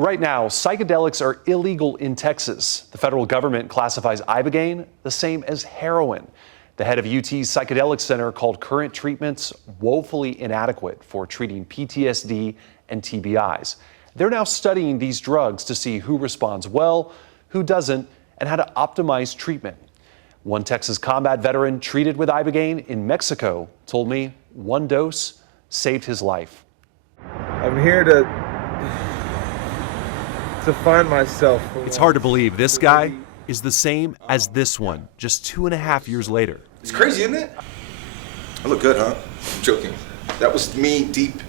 Right now, psychedelics are illegal in Texas. The federal government classifies ibogaine the same as heroin. The head of UT's psychedelic center called current treatments woefully inadequate for treating PTSD and TBIs. They're now studying these drugs to see who responds well, who doesn't, and how to optimize treatment. One Texas combat veteran treated with ibogaine in Mexico told me one dose saved his life. I'm here to find myself. It's hard to believe this guy is the same as this one, just 2.5 years later. It's crazy, isn't it? I look good, huh? I'm joking. That was me deep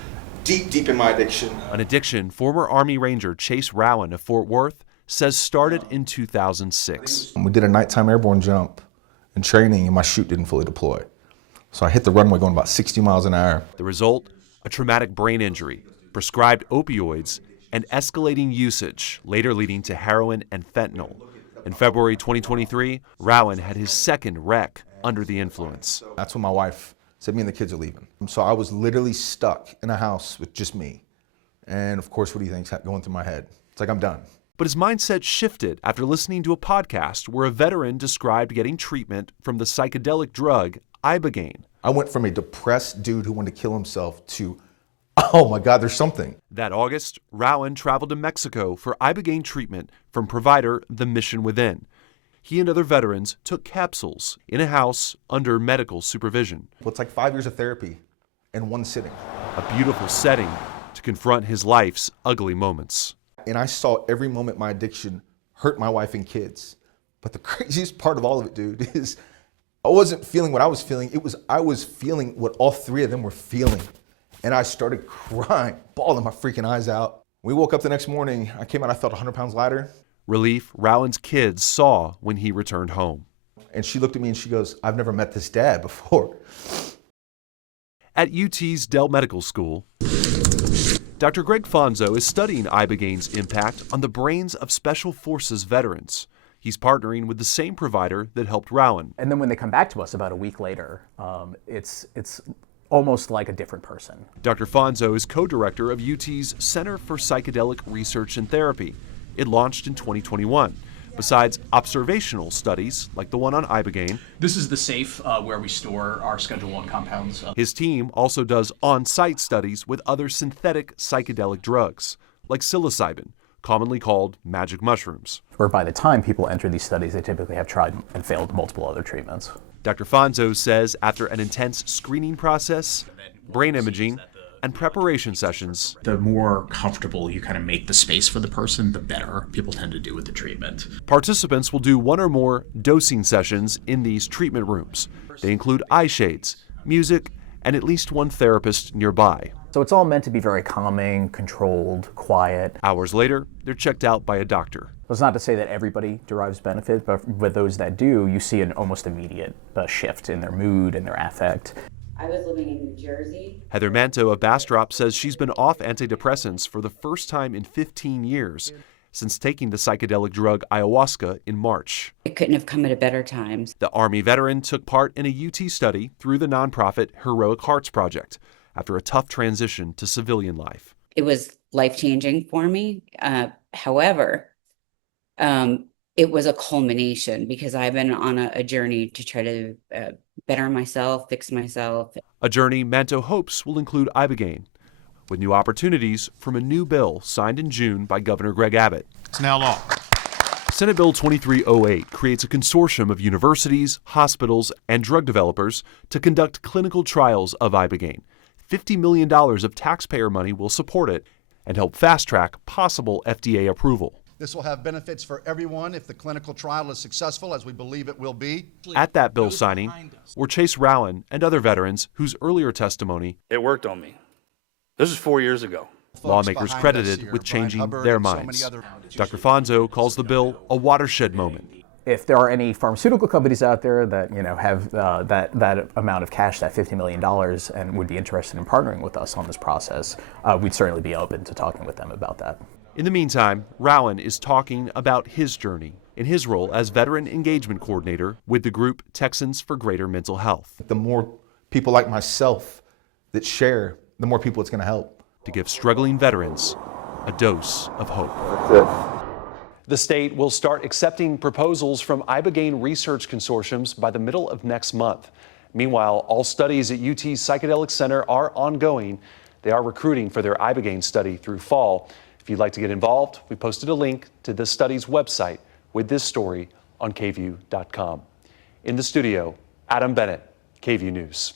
in my addiction. An addiction former Army Ranger Chase Rowan of Fort Worth says started in 2006. We did a nighttime airborne jump in training and my chute didn't fully deploy. So I hit the runway going about 60 miles an hour. The result, a traumatic brain injury, prescribed opioids, and escalating usage, later leading to heroin and fentanyl. In February 2023, Rowan had his second wreck under the influence. That's when my wife said me and the kids are leaving. So I was literally stuck in a house with just me. And of course, what do you think's going through my head? It's like, I'm done. But his mindset shifted after listening to a podcast where a veteran described getting treatment from the psychedelic drug ibogaine. I went from a depressed dude who wanted to kill himself to, oh my God, there's something. That August, Rowan traveled to Mexico for ibogaine treatment from provider The Mission Within. He and other veterans took capsules in a house under medical supervision. Well, it's like 5 years of therapy in one sitting. A beautiful setting to confront his life's ugly moments. And I saw every moment my addiction hurt my wife and kids. But the craziest part of all of it, dude, is I wasn't feeling what I was feeling. I was feeling what all three of them were feeling. And I started crying, bawling my freaking eyes out. We woke up the next morning. I came out, I felt 100 pounds lighter. Relief Rowan's kids saw when he returned home. And she looked at me and she goes, I've never met this dad before. At UT's Dell Medical School, Dr. Greg Fonzo is studying ibogaine's impact on the brains of Special Forces veterans. He's partnering with the same provider that helped Rowan. And then when they come back to us about a week later, it's almost like a different person. Dr. Fonzo is co-director of UT's Center for Psychedelic Research and Therapy. It launched in 2021. Besides observational studies, like the one on ibogaine, this is the safe where we store our Schedule I compounds. His team also does on-site studies with other synthetic psychedelic drugs, like psilocybin, commonly called magic mushrooms. Where by the time people enter these studies, they typically have tried and failed multiple other treatments. Dr. Fonzo says after an intense screening process, brain imaging, and preparation sessions, the more comfortable you kind of make the space for the person, the better people tend to do with the treatment. Participants will do one or more dosing sessions in these treatment rooms. They include eye shades, music, and at least one therapist nearby. So it's all meant to be very calming, controlled, quiet. Hours later, they're checked out by a doctor. It's not to say that everybody derives benefit, but with those that do, you see an almost immediate shift in their mood and their affect. I was living in New Jersey. Heather Manto of Bastrop says she's been off antidepressants for the first time in 15 years since taking the psychedelic drug ayahuasca in March. It couldn't have come at a better time. The Army veteran took part in a UT study through the nonprofit Heroic Hearts Project after a tough transition to civilian life. It was life-changing for me. However, it was a culmination because I've been on a journey to try to better myself, fix myself. A journey Manto hopes will include ibogaine, with new opportunities from a new bill signed in June by Governor Greg Abbott. It's now law. Senate Bill 2308 creates a consortium of universities, hospitals, and drug developers to conduct clinical trials of ibogaine. $50 million of taxpayer money will support it and help fast-track possible FDA approval. This will have benefits for everyone if the clinical trial is successful, as we believe it will be. At that bill signing were Chase Rowan and other veterans whose earlier testimony it worked on me. This is 4 years ago. Lawmakers credited with changing their minds. Dr. Fonzo calls the bill a watershed moment. If there are any pharmaceutical companies out there that have that amount of cash, that $50 million, and would be interested in partnering with us on this process, we'd certainly be open to talking with them about that. In the meantime, Rowan is talking about his journey in his role as Veteran Engagement Coordinator with the group Texans for Greater Mental Health. The more people like myself that share, the more people it's going to help. To give struggling veterans a dose of hope. That's it. The state will start accepting proposals from ibogaine research consortiums by the middle of next month. Meanwhile, all studies at UT's Psychedelic Center are ongoing. They are recruiting for their ibogaine study through fall. If you'd like to get involved, we posted a link to this study's website with this story on KVUE.com. In the studio, Adam Bennett, KVUE News.